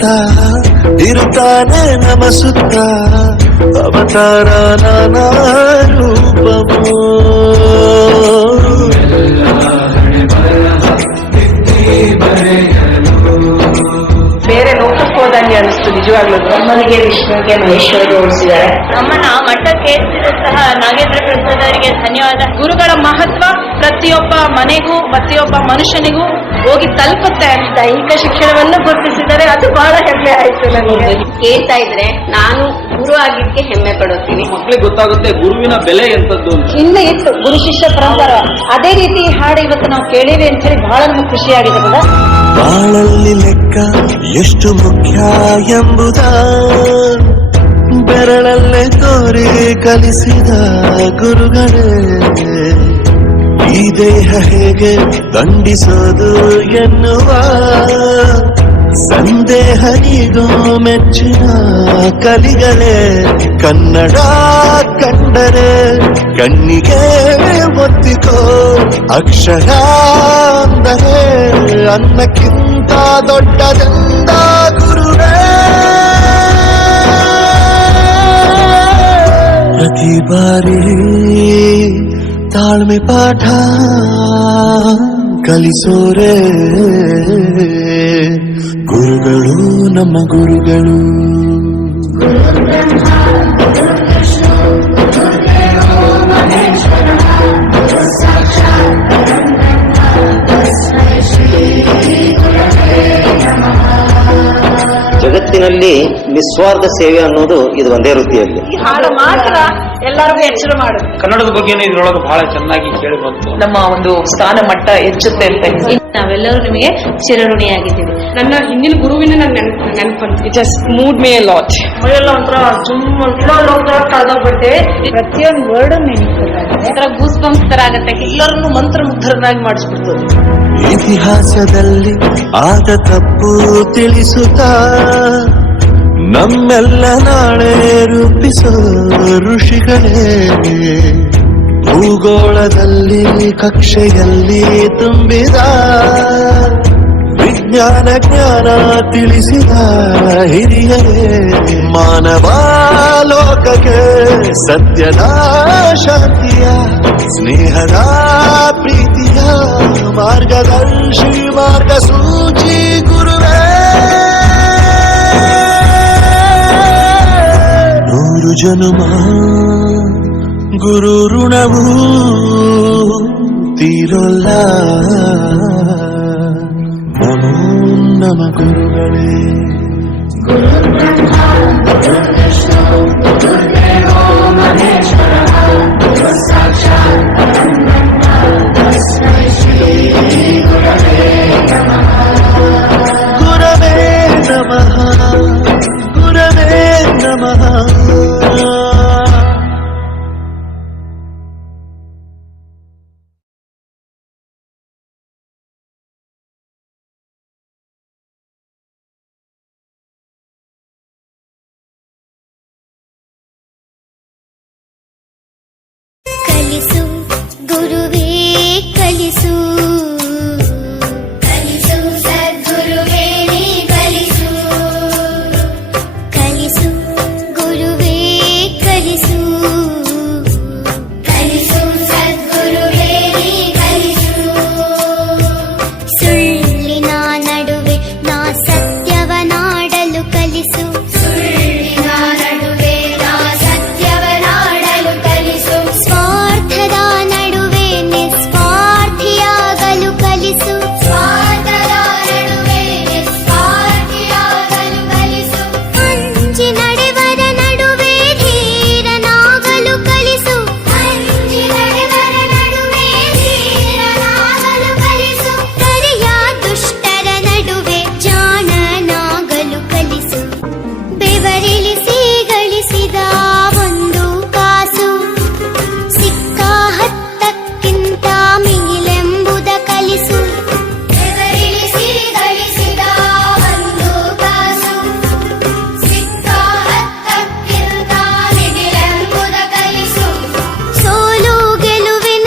ಭಗವಂತ ಇರುತ್ತಾನೆ ನಮ ಸುತ್ತ ಅವತಾರ ನಾನಾ ರೂಪವೋ ಅನಿಸ್ತು ನಿಜವಾಗ್ಲೂ ಬ್ರಹ್ಮನಿಗೆ ವಿಷ್ಣುವಿಗೆ ಮಹೇಶ್ವರಿಗೆ ಓಡಿಸಿದ್ದಾರೆ ನಮ್ಮನ್ನ ಮಠಕ್ಕೆ ಸಹ ನಾಗೇಂದ್ರ ಪ್ರಸಾದ್ ಅವರಿಗೆ ಧನ್ಯವಾದ. ಗುರುಗಳ ಮಹತ್ವ ಪ್ರತಿಯೊಬ್ಬ ಮನೆಗೂ ಪ್ರತಿಯೊಬ್ಬ ಮನುಷ್ಯನಿಗೂ ಹೋಗಿ ತಲುಪುತ್ತೆ ದೈಹಿಕ ಶಿಕ್ಷಣವನ್ನು ಗುರುತಿಸಿದರೆ ಅದು ಬಹಳ ಹೆಮ್ಮೆ ಆಯ್ತು ನನಗೆ. ಕೇಳ್ತಾ ಇದ್ರೆ ನಾನು ಗುರು ಆಗಿದ್ದಕ್ಕೆ ಹೆಮ್ಮೆ ಪಡುತ್ತೀನಿ. ಮಕ್ಕಳಿಗೆ ಗೊತ್ತಾಗುತ್ತೆ ಗುರುವಿನ ಬೆಲೆ ಎಂತದ್ದು ಹಿಂದೆ ಇತ್ತು ಗುರು ಶಿಷ್ಯ ಪರಂಪರ. ಅದೇ ರೀತಿ ಹಾಡು ಇವತ್ತು ನಾವು ಕೇಳಿವಿ ಅಂತ ಹೇಳಿ ಬಹಳ ನಮ್ಗೆ ಖುಷಿ ಆಗಿದೆ ಬಾಳಲ್ಲಿ ಲೆಕ್ಕ ಎಷ್ಟು ಮುಖ್ಯ ಎಂಬುದ ಬೆರಳಲ್ಲೇ ತೋರಿ ಕಲಿಸಿದ ಗುರುಗಳೇ. ಈ ದೇಹ ಹೇಗೆ ದಂಡಿಸೋದು ಎನ್ನುವ ಸಂದೇಹ ನೀಗೋ ಮೆಚ್ಚಿನ ಕಲಿಗಳೇ, ಕನ್ನಡ ಕಂಡರೆ ಕಣ್ಣಿಗೆ ಒತ್ತಿಕೋ ಅಕ್ಷರ ಅಂದರೆ ಅನ್ನಕ್ಕಿಂತ ದೊಡ್ಡದೆಂದ ಗುರುವೇ? ಪ್ರತಿ ಬಾರಿ ತಾಳ್ಮೆ ಪಾಠ ಕಲಿಸೋರೆ? ಗುರುಗಳು ನಮ್ಮ ಗುರುಗಳು. ಜಗತ್ತಿನಲ್ಲಿ ನಿಸ್ವಾರ್ಥ ಸೇವೆ ಅನ್ನೋದು ಇದು ಒಂದೇ ವೃತ್ತಿಯಲ್ಲಿ ಈ ಹಾಡು ಮಾತ್ರ ಎಲ್ಲರಿಗೂ ಎಚ್ಚರ ಮಾಡುದು ಕನ್ನಡದ ಬಗ್ಗೆ ಇದ್ರೊಳಗೆ ಬಹಳ ಚೆನ್ನಾಗಿ ಕೇಳಿ ಬಂತು. ನಮ್ಮ ಒಂದು ಸ್ಥಾನ ಮಟ್ಟ ಹೆಚ್ಚುತ್ತೆ ಅಂತ ನಾವೆಲ್ಲರೂ ನಿಮಗೆ ಚಿರಋಣಿಯಾಗಿದ್ದೀವಿ ನನ್ನ ಹಿಂದಿನ ಗುರುವಿನ ನನ್ನ ನೆನಪು ನೆನಪಂತ. It has moved me lot ಮೈಯೆಲ್ಲ ಒಂಥರ ಒಂಥರ ಕಳೆದೋಗ್ಬಿಟ್ಟೆ ಪ್ರತಿಯೊಂದು ವರ್ಡ್ ನೆನಪಿಲ್ಲ ಗೂಸ್ ಬಂಪ್ಸ್ ತರ ಆಗತ್ತೆ. ಎಲ್ಲರನ್ನು ಮಂತ್ರಮುಗ್ಧರನ್ನಾಗಿ ಮಾಡಿಸ್ಬಿಡ್ತದೆ ಇತಿಹಾಸದಲ್ಲಿ ಆದ ತಪ್ಪು ತಿಳಿಸುತ್ತಾ ನಮ್ಮೆಲ್ಲ ನಾಳೆ ರೂಪಿಸೋ ಋಷಿಗಳೇ. ಭೂಗೋಳದಲ್ಲಿ, ಕಕ್ಷೆಯಲ್ಲಿ ತುಂಬಿದ ವಿಜ್ಞಾನ ಜ್ಞಾನ ತಿಳಿಸಿದ ಹಿರಿಯರೇ, ಮಾನವ ಲೋಕಕ್ಕೆ ಸತ್ಯದ ಶಾಂತಿಯ, ಸ್ನೇಹದ ಪ್ರೀತಿಯ ಮಾರ್ಗದರ್ಶಿ, ಮಾರ್ಗಸೂಚಿ ಗುರುವೇ ನೂರು ಜನುಮ ಗುರು ಋಣವು ತೀರಲ್ಲ ನಮೋ ನಮ ಗುರುಗಳೇ गुरुवे कलिसु